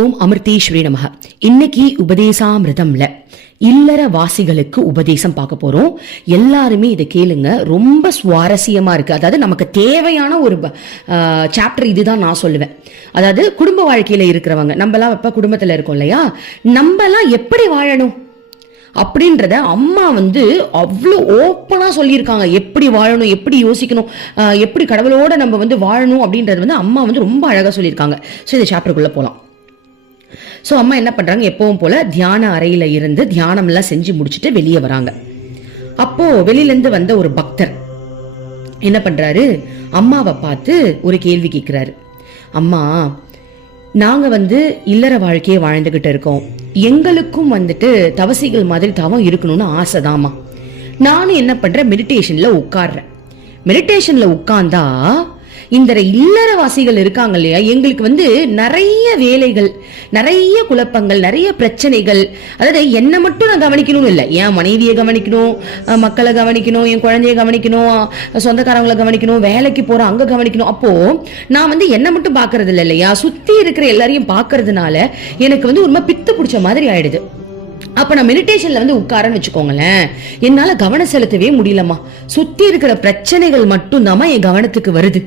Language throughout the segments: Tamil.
ஓம் அமிர்தேஸ்வரி நமக. இன்னைக்கு உபதேசாமிரதம்ல இல்லற வாசிகளுக்கு உபதேசம் பார்க்க போறோம். எல்லாருமே இதை கேளுங்க. ரொம்ப சுவாரஸ்யமா இருக்கு. அதாவது நமக்கு தேவையான ஒரு சாப்டர் இதுதான் நான் சொல்லுவேன். அதாவது குடும்ப வாழ்க்கையில இருக்கிறவங்க நம்மலாம் இப்ப குடும்பத்துல இருக்கோம் இல்லையா? நம்மலாம் எப்படி வாழணும்? அப்படின்றத அம்மா வந்து அவ்வளோ ஓப்பனாக சொல்லியிருக்காங்க. எப்படி வாழணும் எப்படி யோசிக்கணும் எப்படி கடவுளோட நம்ம வந்து வாழணும் அப்படின்றது வந்து அம்மா வந்து ரொம்ப அழகாக சொல்லியிருக்காங்க. ஸோ இந்த சாப்டருக்குள்ளே போகலாம் ஸோ அம்மா என்ன பண்ணுறாங்க எப்பவும் போல் தியான அறையில் இருந்து தியானம்லாம் செஞ்சு முடிச்சுட்டு வெளியே வராங்க. அப்போது வெளியிலேருந்து வந்த ஒரு பக்தர் என்ன பண்றாரு? அம்மாவை பார்த்து ஒரு கேள்வி கேட்குறாரு. அம்மா நாங்க வந்து இல்லற வாழ்க்கையை வாழ்ந்துகிட்டு இருக்கோம். எங்களுக்கும் வந்துட்டு தவசிகள் மாதிரி தவம் இருக்கணும்னு ஆசைதாம்மா. நானும் என்ன பண்றேன்? மெடிடேஷன்ல உட்கார்றேன். மெடிடேஷன்ல உட்கார்ந்தா இந்த இல்லறவாசிகள் இருக்காங்க இல்லையா? எங்களுக்கு வந்து நிறைய வேலைகள் நிறைய குழப்பங்கள் நிறைய பிரச்சனைகள். அதாவது என்னை மட்டும் நான் கவனிக்கணும்னு இல்லை. என் மனைவியை கவனிக்கணும் மக்களை கவனிக்கணும் என் குழந்தைய கவனிக்கணும் சொந்தக்காரங்களை கவனிக்கணும் வேலைக்கு போற அங்க கவனிக்கணும். அப்போ நான் வந்து என்னை மட்டும் பாக்குறது இல்லை இல்லையா? சுத்தி இருக்கிற எல்லாரையும் பாக்குறதுனால எனக்கு வந்து ஒரு பித்து பிடிச்ச மாதிரி ஆயிடுது. அப்ப நான் மெடிடேஷன்ல வந்து உட்காரன்னு வச்சுக்கோங்களேன். என்னால கவனம் செலுத்தவே முடியலம்மா. சுத்தி இருக்கிற பிரச்சனைகள் மட்டும்தாம்மா என் கவனத்துக்கு வருது.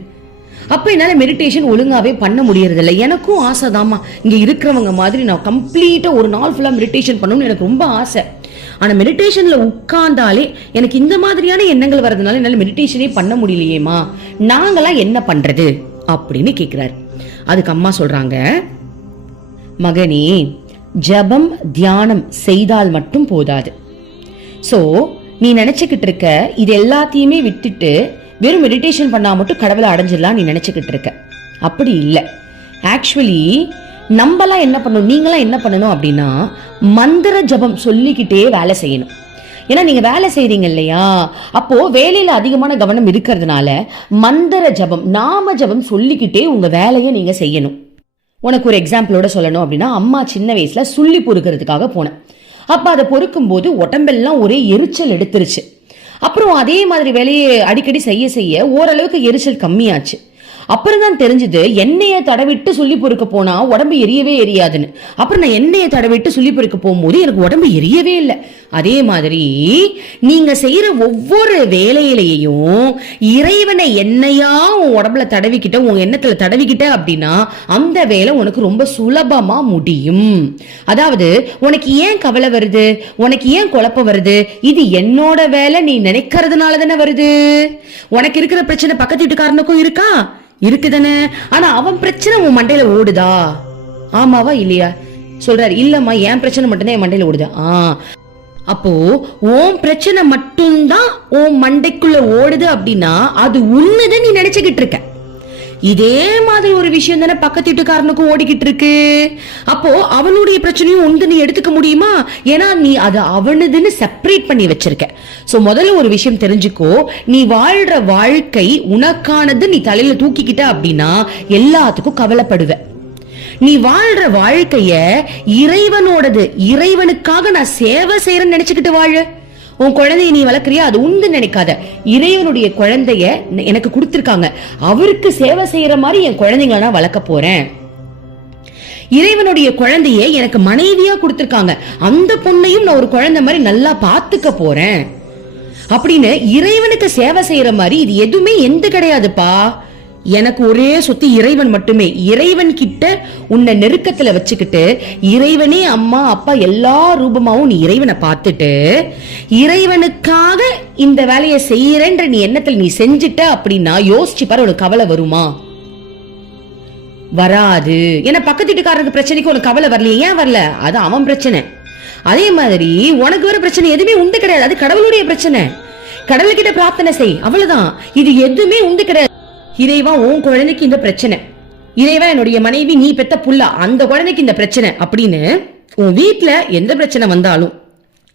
அப்போ என்னால் மெடிடேஷன் ஒழுங்காவே பண்ண முடியறதில்ல. எனக்கும் எனக்கும் ஆசைதாம்மா. இங்கே இருக்கிறவங்க மாதிரி நான் கம்ப்ளீட்டாக ஒரு நாள் ஃபுல்லாக மெடிடேஷன் பண்ணணும்னு எனக்கு ரொம்ப ஆசை. ஆனால் மெடிடேஷனில் உட்கார்ந்தாலே எனக்கு இந்த மாதிரியான எண்ணங்கள் வர்றதுனால என்னால் மெடிடேஷனே பண்ண முடியலையேம்மா. நாங்களாம் என்ன பண்றது? அப்படின்னு கேக்குறாரு. அதுக்கு அம்மா சொல்றாங்க மகனே ஜபம் தியானம் செய்தால் மட்டும் போதாது. ஸோ நீ நினச்சிக்கிட்டு இருக்க இது எல்லாத்தையுமே விட்டுட்டு வெறும் மெடிடேஷன் பண்ணால் மட்டும் கடவுளை அடைஞ்சிடலாம் நீ நினச்சிக்கிட்டு இருக்க. அப்படி இல்லை. ஆக்சுவலி நம்மலாம் என்ன பண்ணணும்? நீங்களாம் என்ன பண்ணணும் அப்படின்னா மந்திர ஜபம் சொல்லிக்கிட்டே வேலை செய்யணும். ஏன்னா நீங்கள் வேலை செய்கிறீங்க இல்லையா? அப்போது வேலையில் அதிகமான கவனம் இருக்கிறதுனால மந்திர ஜபம் நாம ஜபம் சொல்லிக்கிட்டே உங்கள் வேலையை நீங்கள் செய்யணும். உனக்கு ஒரு எக்ஸாம்பிளோட சொல்லணும் அப்படின்னா அம்மா சின்ன வயசில் சுள்ளி பொறுக்கிறதுக்காக போனேன். அப்போ அதை பொறுக்கும் போது உடம்பெல்லாம் ஒரே எரிச்சல் எடுத்துருச்சு. அப்புறம் அதே மாதிரி வேலையை அடிக்கடி செய்ய செய்ய ஓரளவுக்கு எரிச்சல் கம்மியாச்சு. அப்புறம் தான் தெரிஞ்சது எண்ணெயை தடவிட்டு சொல்லி பொறுக்க போனா உடம்பு எரியவே எரியாதுன்னு. அப்புறம் நான் எண்ணெயை தடவிட்டு சொல்லி பொறுக்க போகும்போது எனக்கு உடம்பு எரியவே இல்லை. அதே மாதிரி நீங்க செய்யற ஒவ்வொரு வேலையிலையும் இறைவனை எண்ணெயா உன் உடம்புல தடவிக்கிட்ட உன் எண்ணத்துல தடவிக்கிட்ட அப்படின்னா அந்த வேலை உனக்கு ரொம்ப சுலபமா முடியும். அதாவது உனக்கு ஏன் கவலை வருது? உனக்கு ஏன் குழப்பம் வருது? இது என்னோட வேலை நீ நினைக்கிறதுனால தானே வருது? உனக்கு இருக்கிற பிரச்சனை பக்கத்து வீட்டுக்காரனுக்கும் இருக்கா? இருக்குதானே ஆனா அவன் பிரச்சனை உன் மண்டையில ஓடுதா? ஆமாவா இல்லையா? சொல்றாரு இல்லம்மா என் பிரச்சனை மட்டும்தான் என் மண்டையில ஓடுதா. ஆ. அப்போ ஓம் பிரச்சனை மட்டும்தான் உன் மண்டைக்குள்ள ஓடுது அப்படின்னா அது உண்மைதான் நீ நினைச்சுக்கிட்டு இருக்க. இதே மாதிரி ஒரு விஷயம் தானே பக்கத்து வீட்டுக்காரனுக்கும் ஓடிக்கிட்டு இருக்கு. அப்போ அவனுடைய பிரச்சனையும் உண்டு நீ எடுத்துக்க முடியுமா? ஏன்னா நீ அது அவனதுன்னு செப்பரேட் பண்ணி வச்சிருக்க. சோ முதல்ல ஒரு விஷயம் தெரிஞ்சுக்கோ. நீ வாழ்ற வாழ்க்கை உனக்கானது நீ தலையில தூக்கிக்கிட்ட அப்படின்னா எல்லாத்துக்கும் கவலைப்படுவ. நீ வாழ்ற வாழ்க்கைய இறைவனோடது இறைவனுக்காக நான் சேவை செய்யறேன்னு நினைச்சுக்கிட்டு வாழ. உன் குழந்தைய நீ வளர்க்குறியா? அது உண்டு நினைக்காத. இறைவனுடைய குழந்தைய எனக்கு கொடுத்துருக்காங்க. அவருக்கு சேவை செய்யற மாதிரி என் குழந்தைங்கள நான் வளர்க்க போறேன். இறைவனுடைய குழந்தைய எனக்கு மனைவியா கொடுத்துருக்காங்க. அந்த பொண்ணையும் நான் ஒரு குழந்தை மாதிரி நல்லா பாத்துக்க போறேன். அப்படின்னு இறைவனுக்கு சேவை செய்யற மாதிரி இது எதுவுமே எந்த கிடையாதுப்பா. எனக்கு ஒரே சொத்து இறைவன் மட்டுமே. இறைவன் கிட்ட உன்னை நெருக்கத்துல வச்சுக்கிட்டு இறைவனே அம்மா அப்பா எல்லா ரூபமாவும் நீ இறைவனை பார்த்துட்டு இறைவனுக்காக இந்த வேலையை செய்யறேன்ற நீ எண்ணத்துல நீ செஞ்சுட்ட அப்படின்னா யோசிச்சு பாரு உனக்கு கவலை வருமா? வராது. ஏன்னா பக்கத்து வீட்டுக்காரருக்கு பிரச்சனைக்கு உனக்கு கவலை வரலையே. ஏன் வரல? அது அவன் பிரச்சனை. அதே மாதிரி உனக்கு வர பிரச்சனை எதுவுமே உண்டு கிடையாது. அது கடவுளுடைய பிரச்சனை. கடவுள்கிட்ட பிரார்த்தனை செய். அவ்வளவுதான். இது எதுவுமே உண்டு கிடையாது. இறைவா உன் குழந்தைக்கு இந்த பிரச்சனை. இறைவா என்னுடைய மனைவி நீ பெத்த புள்ள அந்த குழந்தைக்கு இந்த பிரச்சனை அப்படின்னு உன் வீட்டுல எந்த பிரச்சனை வந்தாலும்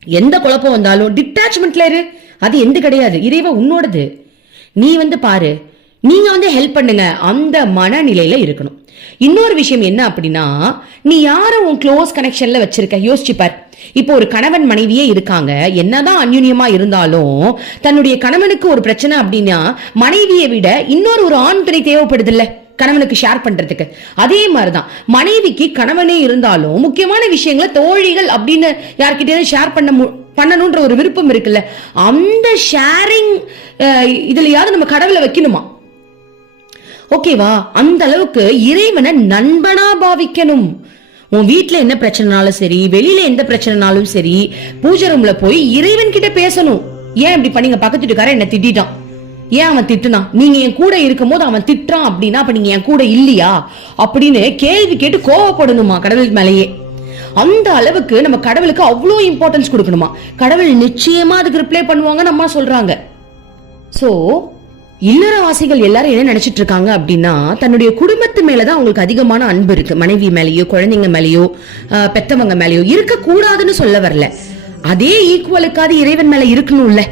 எந்த குழப்பம் வந்தாலும் டிட்டாச்மெண்ட்ல இரு. அது எந்த கிடையாது. இறைவா உன்னோடது. நீ வந்து பாரு. நீங்க வந்து ஹெல்ப் பண்ணுங்க. அந்த மனநிலையில இருக்கணும். இன்னொரு விஷயம் என்ன அப்படின்னா நீ யாரை உன் க்ளோஸ் கனெக்ஷன்ல வச்சிருக்க? யோசிச்சுப்பார் இப்போ ஒரு கணவன் மனைவியே இருக்காங்க. என்னதான் அந்யுன்யமா இருந்தாலும் தன்னுடைய கணவனுக்கு ஒரு பிரச்சனை அப்படின்னா மனைவியை விட இன்னொரு ஒரு ஆண் துணை தேவைப்படுது இல்ல கணவனுக்கு ஷேர் பண்றதுக்கு. அதே மாதிரிதான் மனைவிக்கு கணவனே இருந்தாலும் முக்கியமான விஷயங்களை தோழிகள் அப்படின்னு யார்கிட்டயும் ஷேர் பண்ண மு- பண்ணணுன்ற ஒரு விருப்பம் இருக்குல்ல அந்த ஷேரிங் இதுலயாவது நம்ம கடவுளை வைக்கணுமா? ஓகேவா அந்த அளவுக்கு இறைவனை நண்பனா பாவிக்கணும். உன் வீட்டில் என்ன பிரச்சனைனாலும் சரி வெளியில எந்த பிரச்சனைனாலும் சரி பூஜை ரூம்ல போய் இறைவன் கிட்ட பேசணும். ஏன் இப்படி பண்ணீங்க பக்கத்து வீட்டுக்காரன் என்ன திட்டான் ஏன் அவன் திட்டுனான்? நீங்க என் கூட இருக்கும் போது அவன் திட்டுறான் அப்படின்னா அப்ப நீங்க என் கூட இல்லையா? அப்படின்னு கேள்வி கேட்டு கோவப்படணுமா கடவுள் மேலேயே? அந்த அளவுக்கு நம்ம கடவுளுக்கு அவ்வளோ இம்பார்ட்டன்ஸ் கொடுக்கணுமா? கடவுள் நிச்சயமா அதுக்கு ரிப்ளை பண்ணுவாங்கன்னு அம்மா சொல்றாங்க. ஸோ இல்லறவாசிகள் எல்லாரும் என்ன நினைச்சிட்டு இருக்காங்க அப்படின்னா தன்னுடைய குடும்பத்து மேலதான் அவங்களுக்கு அதிகமான அன்பு இருக்கு. மனைவி மேலேயோ குழந்தைங்க மேலேயோ பெத்தவங்க மேலேயோ. இருக்க கூடாதுன்னு சொல்ல வரல. அதே ஈக்குவலுக்காது இறைவன் மேல இருக்கணும்ல.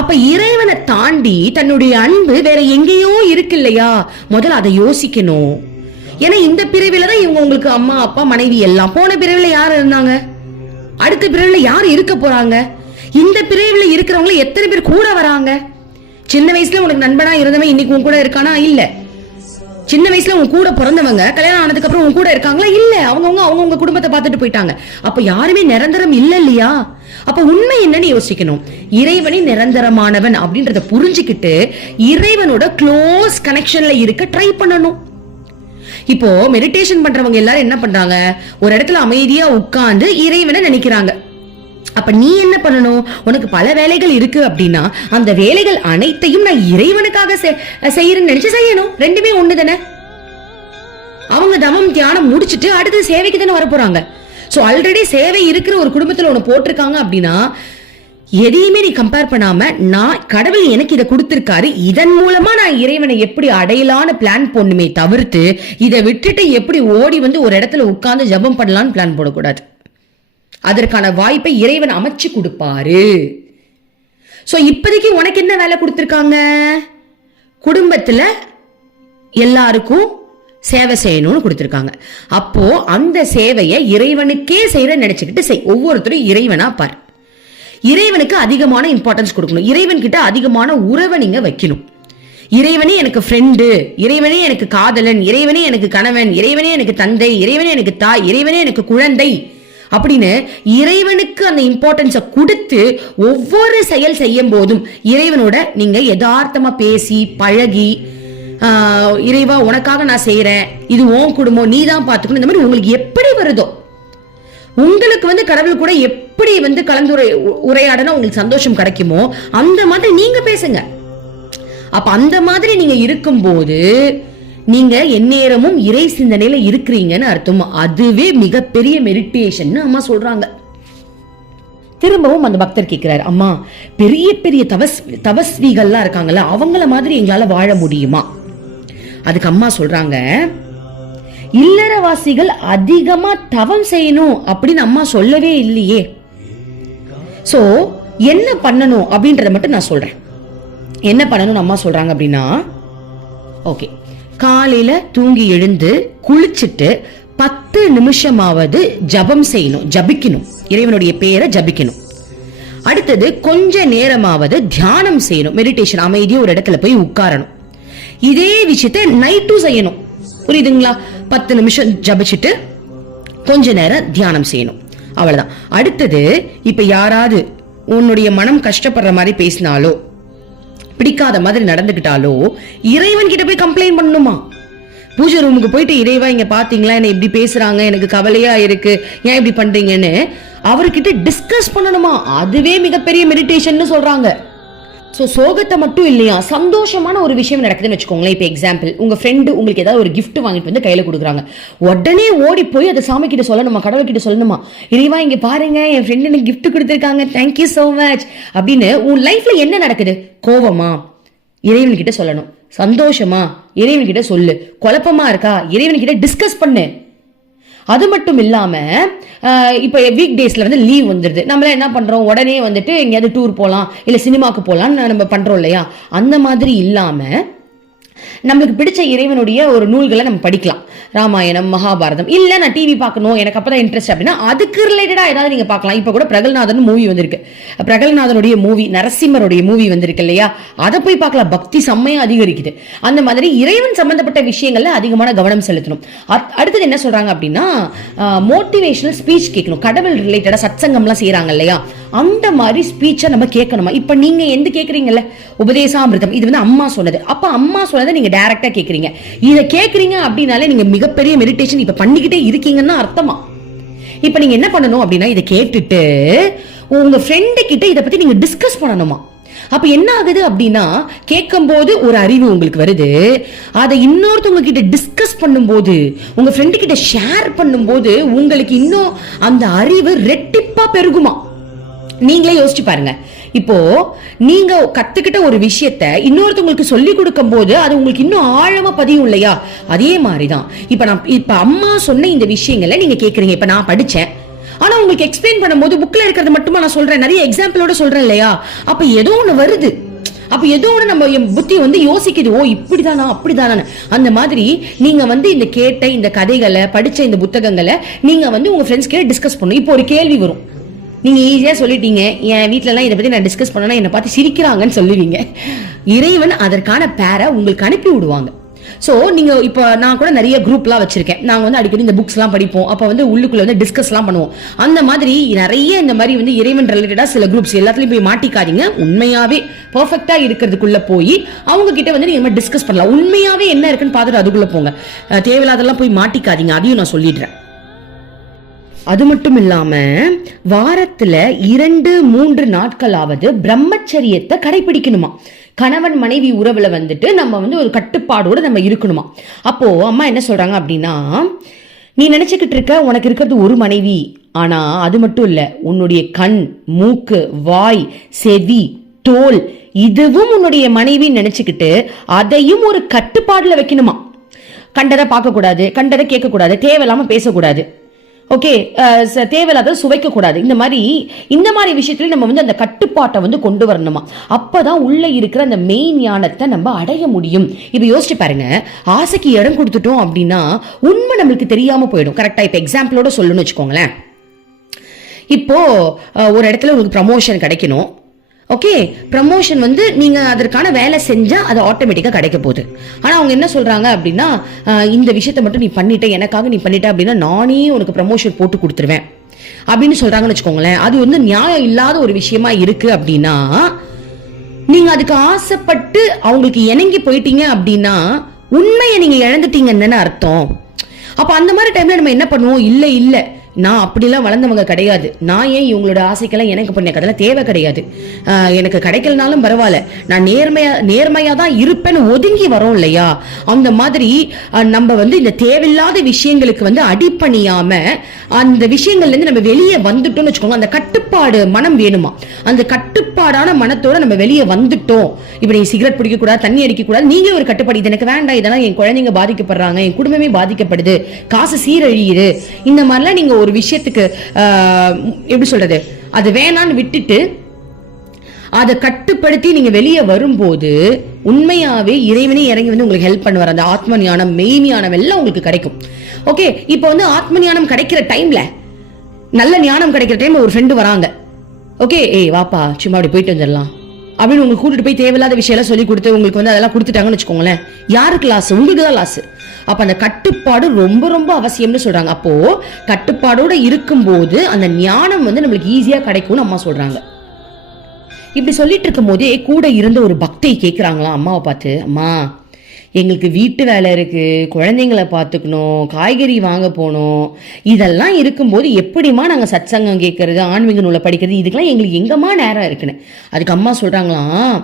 அப்ப இறைவனை தாண்டி தன்னுடைய அன்பு வேற எங்கேயோ இருக்கு இல்லையா முதல்ல அதை யோசிக்கணும். ஏன்னா இந்த பிரிவில தான் இவங்க உங்களுக்கு அம்மா அப்பா மனைவி எல்லாம். போன பிரிவுல யார் இருந்தாங்க? அடுத்த பிரிவுல யார் இருக்க போறாங்க? இந்த பிரிவுல இருக்கிறவங்க எத்தனை பேர் கூட வராங்க? சின்ன வயசுல உனக்கு நண்பனா இருந்தவன் இன்னைக்கு உன் கூட இருக்கானா? இல்ல. சின்ன வயசுல உன் கூட பிறந்தவங்க கல்யாணம் ஆனதுக்கு அப்புறம் உன் கூட இருக்காங்களா? இல்ல. அவங்கவுங்க அவங்கவுங்க குடும்பத்தை பார்த்துட்டு போயிட்டாங்க. அப்ப யாருமே நிரந்தரம் இல்ல இல்லையா? அப்ப உண்மை என்னன்னு யோசிக்கணும். இறைவனே நிரந்தரமானவன் அப்படின்றத புரிஞ்சுக்கிட்டு இறைவனோட க்ளோஸ் கனெக்ஷன்ல இருக்க ட்ரை பண்ணணும். இப்போ மெடிடேஷன் பண்றவங்க எல்லாரும் என்ன பண்றாங்க? ஒரு இடத்துல அமைதியா உட்கார்ந்து இறைவனை நினைக்கிறாங்க. அப்ப நீ என்ன பண்ணணும்? உனக்கு பல வேலைகள் இருக்கு அப்படின்னா அந்த வேலைகள் அனைத்தையும் நான் இறைவனுக்காக செய்யறேன்னு நினைச்சு செய்யணும். ரெண்டுமே ஒண்ணு தானே அவங்க தமம் தியானம் முடிச்சிட்டு அடுத்தது சேவைக்கு தானே வர போறாங்க. சோ ஆல்ரெடி சேவை இருக்கிற ஒரு குடும்பத்துல ஒன்று போட்டிருக்காங்க அப்படின்னா எதையுமே நீ கம்பேர் பண்ணாம நான் கடவுள் எனக்கு இதை கொடுத்திருக்காரு. இதன் மூலமா நான் இறைவனை எப்படி அடையலான்னு பிளான் போடணுமே தவிர்த்து இதை விட்டுட்டு எப்படி ஓடி வந்து ஒரு இடத்துல உட்கார்ந்து ஜெபம் பண்ணலாம்னு பிளான் போடக்கூடாது. அதற்கான வாய்ப்பை இறைவன் அமைச்சு கொடுப்பாரு. சோ இப்போதைக்கு உனக்கு என்ன வேலை கொடுத்துருக்காங்க? குடும்பத்துல எல்லாருக்கும் சேவை செய்யணும்னு கொடுத்துருக்காங்க. அப்போ அந்த சேவையை இறைவனுக்கே செய்யற நினைச்சுக்கிட்டு செய். ஒவ்வொருத்தரும் இறைவனா பார். இறைவனுக்கு அதிகமான இம்பார்ட்டன்ஸ் கொடுக்கணும். இறைவன் கிட்ட அதிகமான உறவை நீங்க வைக்கணும். இறைவனே எனக்கு ஃப்ரெண்டு இறைவனே எனக்கு காதலன் இறைவனே எனக்கு கணவன் இறைவனே எனக்கு தந்தை இறைவனே எனக்கு தாய் இறைவனே எனக்கு குழந்தை அப்படின்னு இறைவனுக்கு அந்த இம்பார்ட்டன்ஸை கொடுத்து ஒவ்வொரு செயல் செய்யும் போதும் இறைவனோட நீங்க யதார்த்தமா பேசி பழகி ஆஹ், இறைவா உனக்காக நான் செய்யறேன் இது உன் குடும்பம் நீ தான் பாத்துக்கணும் இந்த மாதிரி உங்களுக்கு எப்படி வருதோ உங்களுக்கு வந்து கடவுள் கூட எப்படி வந்து கலந்துரை உரையாடனா உங்களுக்கு சந்தோஷம் கிடைக்குமோ அந்த மாதிரி நீங்க பேசுங்க. அப்ப அந்த மாதிரி நீங்க இருக்கும்போது நீங்க எந்நேரமும் இறை சிந்தனையில இருக்கிறீங்கன்னு அர்த்தம். அதுவே மிகப்பெரிய மெடிடேஷன் அம்மா சொல்றாங்க. திரும்பவும் அந்த பக்தர் கேட்கிறார் அம்மா பெரிய பெரிய தவஸ் தபஸ்விகள்லாம் இருக்காங்கல்ல அவங்கள மாதிரி எங்களால வாழ முடியுமா? அதுக்கு அம்மா சொல்றாங்க இல்லறவாசிகள் அதிகமா தவம் செய்யணும் அப்படின்னு அம்மா சொல்லவே இல்லையே. சோ என்ன பண்ணணும் அப்படின்றத மட்டும் நான் சொல்றேன். என்ன பண்ணணும்னு அம்மா சொல்றாங்க அப்படின்னா ஓகே காலையில தூங்கி எழுந்து குளிச்சுட்டு பத்து நிமிஷமாவது ஜபம் செய்யணும் ஜபிக்கணும். இறைவனுடைய பேரை ஜபிக்கணும். அடுத்தது கொஞ்ச நேரமாவது தியானம் செய்யணும். மெடிடேஷன் அமைதியா ஒரு இடத்துல போய் உட்காரணும். இதே விஷயத்த நைட்டும் செய்யணும். புரியுதுங்களா? பத்து நிமிஷம் ஜபிச்சுட்டு கொஞ்ச நேரம் தியானம் செய்யணும். அவ்வளவுதான். அடுத்தது இப்ப யாராவது உன்னுடைய மனம் கஷ்டப்படுற மாதிரி பேசினாலோ பிடிக்காத மாதிரி நடந்துக்கிட்டாலோ இறைவன் கிட்ட போய் கம்ப்ளைண்ட் பண்ணணுமா? பூஜை ரூமுக்கு போயிட்டு இறைவா இங்க பாத்தீங்களா? என்ன இப்படி பேசுறாங்க எனக்கு கவலையா இருக்கு. ஏன் இப்படி பண்றீங்கன்னு அவர்கிட்ட டிஸ்கஸ் பண்ணணுமா? அதுவே மிகப்பெரிய மெடிடேஷன் சொல்றாங்க. ஸோ சோகத்தை மட்டும் இல்லையா? சந்தோஷமான ஒரு விஷயம் நடக்குதுன்னு வச்சுக்கோங்களேன். இப்போ எக்ஸாம்பிள் உங்கள் ஃப்ரெண்டு உங்களுக்கு ஏதாவது ஒரு கிஃப்ட் வாங்கிட்டு வந்து கையில் கொடுக்குறாங்க. உடனே ஓடி போய் அதை சாமி கிட்ட சொல்லணுமா? கடவுள் கிட்ட சொல்லணுமா? இறைவா இங்கே பாருங்க என் ஃப்ரெண்டு எனக்கு கிஃப்ட் கொடுத்துருக்காங்க. தேங்க்யூ ஸோ மச் அப்படின்னு உன் லைஃப்பில் என்ன நடக்குது? கோவமா? இறைவன்கிட்ட சொல்லணும். சந்தோஷமா? இறைவன்கிட்ட சொல்லு. குழப்பமா இருக்கா? இறைவன்கிட்ட டிஸ்கஸ் பண்ணு. அது மட்டும் இல்லாமல் இப்போ வீக் டேஸில் வந்து லீவ் வந்துடுது நம்மளாம் என்ன பண்ணுறோம் உடனே வந்துட்டு எங்கேயாவது டூர் போகலாம் இல்லை சினிமாவுக்கு போகலான்னு நம்ம பண்ணுறோம் இல்லையா? அந்த மாதிரி இல்லாமல் நம்மளுக்கு பிடிச்ச இறைவனுடைய ஒரு நூல்களை நம்ம படிக்கலாம். ராமாயணம் மகாபாரதம். இல்லை நான் டிவி பார்க்கணும். எனக்கு அப்பதான் இன்ட்ரெஸ்ட் அப்படின்னா அதுக்கு ரிலேட்டடாக ஏதாவது நீங்கள் பார்க்கலாம். இப்போ கூட பிரகல்நாதன் மூவி வந்திருக்கு. பிரகல்நாதனுடைய மூவி நரசிம்மருடைய மூவி வந்திருக்கு இல்லையா? அதை போய் பார்க்கலாம். பக்தி செம்மையா அதிகரிக்குது. அந்த மாதிரி இறைவன் சம்பந்தப்பட்ட விஷயங்களில் அதிகமான கவனம் செலுத்தணும். அடுத்தது என்ன சொல்கிறாங்க அப்படின்னா மோட்டிவேஷனல் ஸ்பீச் கேட்கணும். கடவுள் ரிலேட்டடாக சத்சங்கம்லாம் செய்கிறாங்க இல்லையா? அந்த மாதிரி ஸ்பீச்சை நம்ம கேட்கணுமா? இப்போ நீங்கள் எந்த கேட்குறீங்கல்ல? உபதேசாமிர்தம். இது வந்து அம்மா சொன்னது. அப்போ அம்மா சொன்னது நீங்க டைரக்டா கேக்குறீங்க. இதை கேக்குறீங்க அப்படின்னாலே நீங்க மிகப்பெரிய மெடிடேஷன் இப்ப பண்ணிக்கிட்டே இருக்கீங்கன்னு அர்த்தமா? இப்ப நீங்க என்ன பண்ணணும் அப்படின்னா இதை கேட்டுட்டு உங்க ஃப்ரெண்டு கிட்ட இதை பத்தி நீங்க டிஸ்கஸ் பண்ணணுமா? அப்ப என்ன ஆகுது அப்படின்னா கேட்கும்போது ஒரு அறிவு உங்களுக்கு வருது. அதை இன்னொருத்தவங்க கிட்ட டிஸ்கஸ் பண்ணும்போது உங்க ஃப்ரெண்டு கிட்ட ஷேர் பண்ணும்போது உங்களுக்கு இன்னும் அந்த அறிவு ரெட்டிப்பா பெருகுமா? நீங்களே யோசிச்சு பாருங்க. இப்போ நீங்க கத்துக்கிட்ட ஒரு விஷயத்த இன்னொருத்தவங்களுக்கு சொல்லி கொடுக்கும் போது அது உங்களுக்கு இன்னும் ஆழமா பதியும் இல்லையா? அதே மாதிரிதான். இப்ப நான் இப்ப அம்மா சொன்ன இந்த விஷயங்களை நீங்க கேக்குறீங்க. இப்ப நான் படிச்சேன். ஆனா உங்களுக்கு எக்ஸ்பிளைன் பண்ணும்போது புக்ல இருக்கிறது மட்டுமா நான் சொல்றேன்? நிறைய எக்ஸாம்பிளோட சொல்றேன் இல்லையா? அப்ப ஏதோ ஒண்ணு வருது. அப்ப ஏதோ ஒண்ணு நம்ம புத்தி வந்து யோசிக்குது. ஓ இப்படிதானா? அப்படிதானா அந்த மாதிரி நீங்க வந்து இந்த கேட்ட இந்த கதைகளை படிச்ச இந்த புத்தகங்களை நீங்க வந்து உங்க ஃப்ரெண்ட்ஸ் கிட்ட டிஸ்கஸ் பண்ணணும். இப்போ ஒரு கேள்வி வரும். நீங்க ஈஸியா சொல்லிட்டீங்க. என் வீட்ல எல்லாம் இதை பத்தி நான் டிஸ்கஸ் பண்ணனா என்னை பார்த்து சிரிக்கிறாங்கன்னு சொல்லுவீங்க. இறைவன் அதற்கான பேரை உங்களுக்கு அனுப்பி விடுவாங்க. ஸோ நீங்கள் இப்போ நான் கூட நிறைய குரூப்லாம் வச்சிருக்கேன். நாங்கள் வந்து அடிக்கடி இந்த புக்ஸ்லாம் படிப்போம். அப்போ வந்து உள்ளுக்குள்ளே வந்து டிஸ்கஸ்லாம் பண்ணுவோம். அந்த மாதிரி நிறைய இந்த மாதிரி வந்து இறைவன் ரிலேட்டடாக சில குரூப்ஸ் எல்லாத்துலயும் போய் மாட்டிக்காதீங்க. உண்மையாகவே பர்ஃபெக்டாக இருக்கிறதுக்குள்ளே போய் அவங்க கிட்ட வந்து நீங்கள் டிஸ்கஸ் பண்ணலாம். உண்மையாகவே என்ன இருக்குன்னு பார்த்துட்டு அதுக்குள்ளே போங்க. தேவையில்லாதெல்லாம் போய் மாட்டிக்காதீங்க. அதையும் நான் சொல்லிடுறேன். அது மட்டும் இல்லாம வாரத்துல இரண்டு மூன்று நாட்களாவது பிரம்மச்சரியத்தை கடைபிடிக்கணுமா? கணவன் மனைவி உறவுல வந்துட்டு நம்ம வந்து ஒரு கட்டுப்பாடோட நம்ம இருக்கணுமா? அப்போ அம்மா என்ன சொல்றாங்க அப்படின்னா நீ நினைச்சுக்கிட்டு இருக்க உனக்கு இருக்கிறது ஒரு மனைவி. ஆனா அது மட்டும் இல்ல உன்னுடைய கண் மூக்கு வாய் செவி தோல் இதுவும் உன்னுடைய மனைவின்னு நினைச்சுக்கிட்டு அதையும் ஒரு கட்டுப்பாடுல வைக்கணுமா? கண்டதை பார்க்கக்கூடாது கண்டதை கேட்கக்கூடாது தேவையில்லாம பேசக்கூடாது. ஓகே தேவையில்லாத சுவைக்க கூடாது இந்த மாதிரி இந்த மாதிரி விஷயத்துல நம்ம வந்து அந்த கட்டுப்பாட்டை வந்து கொண்டு வரணுமா? அப்பதான் உள்ள இருக்கிற அந்த மெயின் ஞானத்தை நம்ம அடைய முடியும். இப்ப யோசிச்சு பாருங்க ஆசைக்கு இடம் கொடுத்துட்டோம் அப்படின்னா உண்மை நம்மளுக்கு தெரியாம போயிடும். கரெக்டா இப்ப எக்ஸாம்பிளோட சொல்லணும்னு வச்சுக்கோங்களேன். இப்போ ஒரு இடத்துல உங்களுக்கு ப்ரமோஷன் கிடைக்கணும். ஓகே ப்ரமோஷன் வந்து நீங்க அதற்கான வேலை செஞ்சா அது ஆட்டோமேட்டிக்கா கிடைக்க போகுது. ஆனா அவங்க என்ன சொல்றாங்க அப்படின்னா இந்த விஷயத்த மட்டும் நீ பண்ணிட்ட எனக்காக நீ பண்ணிட்ட அப்படின்னா நானே உனக்கு ப்ரமோஷன் போட்டு கொடுத்துருவேன். அப்படின்னு சொல்றாங்கன்னு வச்சுக்கோங்களேன். அது வந்து நியாயம் இல்லாத ஒரு விஷயமா இருக்கு அப்படின்னா நீங்க அதுக்கு ஆசைப்பட்டு அவங்களுக்கு இணங்கி போயிட்டீங்க அப்படின்னா உண்மையை நீங்க இழந்துட்டீங்கன்னு தானே அர்த்தம். அப்ப அந்த மாதிரி டைம்ல நம்ம என்ன பண்ணுவோம்? இல்ல இல்லை. நான் அப்படிலாம் வளர்ந்தவங்க கிடையாது. நான் ஏன் இவங்களோட ஆசைக்கெல்லாம் எனக்கு பண்ண அதெல்லாம் தேவை கிடையாது? ஆஹ் எனக்கு கிடைக்கலனாலும் பரவாயில்ல. நான் நேர்மையா நேர்மையா தான் இருப்பேன்னு ஒதுங்கி வரோம் இல்லையா? அந்த மாதிரி நம்ம வந்து இந்த தேவையில்லாத விஷயங்களுக்கு வந்து அடிப்பணியாம அந்த விஷயங்கள்ல இருந்து நம்ம வெளியே வந்துட்டோம்னு வச்சுக்கோங்க. அந்த கட்டுப்பாடு மனம் வேணுமா? அந்த கட்டுப்பாடான மனத்தோட நம்ம வெளியே வந்துட்டோம். இப்போ நீங்க சிகரெட் பிடிக்க கூடாது தண்ணி அடிக்க கூடாது நீங்க ஒரு கட்டுப்பாடு. இது எனக்கு வேண்டாம். இதெல்லாம் என் குழந்தைங்க பாதிக்கப்படுறாங்க என் குடும்பமே பாதிக்கப்படுது. காசு சீரழியுது. இந்த மாதிரிலாம் நீங்க ஒரு விஷயத்துக்கு ஆஹ், எப்படி சொல்றது? அது வேணான்னு விட்டுட்டு அதை கட்டுப்படுத்தி நீங்க வெளியே வரும்போது உண்மையாவே இறைவனே இறங்கி வந்து உங்களுக்கு ஹெல்ப் பண்ணுவார். அந்த ஆத்ம ஞானம் மெய் ஞானம் எல்லாம் உங்களுக்கு கிடைக்கும். ஓகே இப்போ வந்து ஆத்ம ஞானம் கிடைக்கிற டைம்ல நல்ல ஞானம் கிடைக்கிற டைம்ல ஒரு ஃப்ரெண்டு வராங்க. ஓகே ஏய் வாப்பா சும்மா அப்படி போயிட்டு வந்துடலாம். அப்படின்னு உங்களுக்கு கூட்டிட்டு போய் தேவையில்லாத விஷயம் எல்லாம் சொல்லி கொடுத்து உங்களுக்கு வந்து அதெல்லாம் கொடுத்துட்டாங்கன்னு வச்சுக்கோங்களேன். யாருக்கு லாஸ் உங்களுக்கு தான் லாஸ் அப்ப அந்த கட்டுப்பாடு ரொம்ப ரொம்ப அவசியம்னு சொல்றாங்க. அப்போ கட்டுப்பாடோட இருக்கும்போது அந்த ஞானம் வந்து நம்மளுக்கு ஈஸியா கிடைக்கும்னு அம்மா சொல்றாங்க. இப்படி சொல்லிட்டு இருக்கும் போதே கூட இருந்த ஒரு பக்தியை கேட்குறாங்களாம் அம்மாவை பார்த்து அம்மா எங்களுக்கு வீட்டு வேலை இருக்குது குழந்தைங்களை பார்த்துக்கணும் காய்கறி வாங்க போகணும். இதெல்லாம் இருக்கும்போது எப்படிம்மா நாங்கள் சத்சங்கம் கேட்கறது ஆன்மீக நூலை படிக்கிறது இதுக்கெல்லாம் எங்களுக்கு எங்கம்மா நேரம் இருக்குன்னு. அதுக்கு அம்மா சொல்கிறாங்களாம்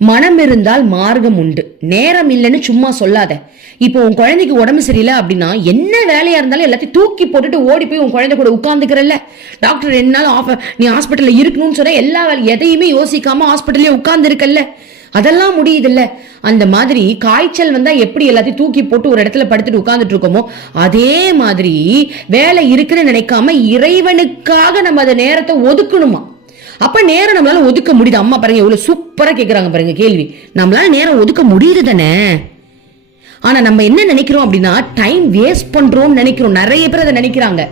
மனம் இருந்தால் மார்க்கம் உண்டு. நேரம் இல்லைன்னு சும்மா சொல்லாத. இப்போ உன் குழந்தைக்கு உடம்பு சரியில்லை அப்படின்னா என்ன வேலையா இருந்தாலும் எல்லாத்தையும் தூக்கி போட்டுட்டு ஓடி போய் உன் குழந்தை கூட உட்காந்துக்கிறல்ல டாக்டர் ரெண்டு நாள் ஆஃப் நீ ஹாஸ்பிட்டல்ல இருக்கணும்னு சொன்னா எல்லா வேலை எதையுமே யோசிக்காம ஹாஸ்பிட்டல்லே உட்கார்ந்து இருக்கல்ல அதெல்லாம் முடியுதுல்ல. அந்த மாதிரி காய்ச்சல் வந்தா எப்படி எல்லாத்தையும் தூக்கி போட்டு ஒரு இடத்துல படுத்துட்டு உட்கார்ந்துட்டு இருக்கோமோ அதே மாதிரி வேலை இருக்குன்னு நினைக்காம இறைவனுக்காக நம்ம அந்த நேரத்தை ஒதுக்கணுமா? அப்போ நேரம் நம்மளால ஒதுக்க முடியுது. அம்மா பாருங்க இவ்வளோ சூப்பராக கேட்குறாங்க பாருங்க கேள்வி. நம்மளால நேரம் ஒதுக்க முடியுது தானே? ஆனால் நம்ம என்ன நினைக்கிறோம் அப்படின்னா டைம் வேஸ்ட் பண்ணுறோம்னு நினைக்கிறோம். நிறைய பேர் அதை நினைக்கிறாங்க.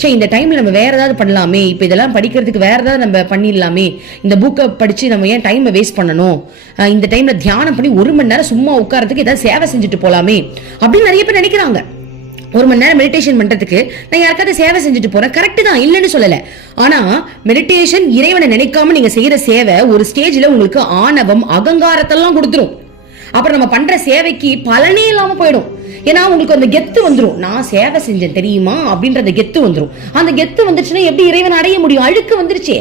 சரி இந்த டைமில் நம்ம வேற ஏதாவது பண்ணலாமே. இப்போ இதெல்லாம் படிக்கிறதுக்கு வேற ஏதாவது நம்ம பண்ணிடலாமே. இந்த புக்கை படித்து நம்ம ஏன் டைமை வேஸ்ட் பண்ணணும்? இந்த டைமில் தியானம் பண்ணி ஒரு மணி நேரம் சும்மா உட்காரத்துக்கு ஏதாவது சேவை செஞ்சுட்டு போகலாமே அப்படின்னு நிறைய பேர் நினைக்கிறாங்க. ஒரு மணி நேரம் மெடிடேஷன் பண்றதுக்கு நான் யாருக்காவது சேவை செஞ்சுட்டு போறேன். கரெக்ட் தான் இல்லைன்னு சொல்லல. ஆனா மெடிடேஷன் இறைவனை நினைக்காம நீங்க செய்யற சேவை ஒரு ஸ்டேஜ்ல உங்களுக்கு ஆணவம் அகங்காரத்தெல்லாம் கொடுத்துரும். அப்புறம் நம்ம பண்ற சேவைக்கு பலனே இல்லாம போயிடும். ஏன்னா உங்களுக்கு அந்த கெத்து வந்துடும் நான் சேவை செஞ்சேன் தெரியுமா? அப்படின்ற அந்த கெத்து வந்துடும் அந்த கெத்து வந்துருச்சுன்னா எப்படி இறைவன் அடைய முடியும்? அழுக்கு வந்துருச்சே.